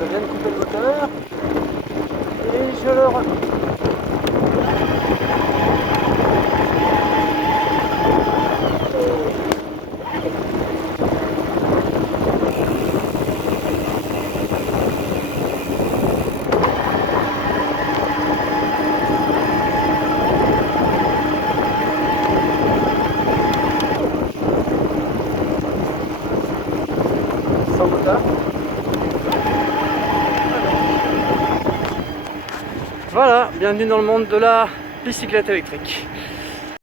Je viens de couper le moteur et je le recoupe. Sans moteur. Voilà, bienvenue dans le monde de la bicyclette électrique.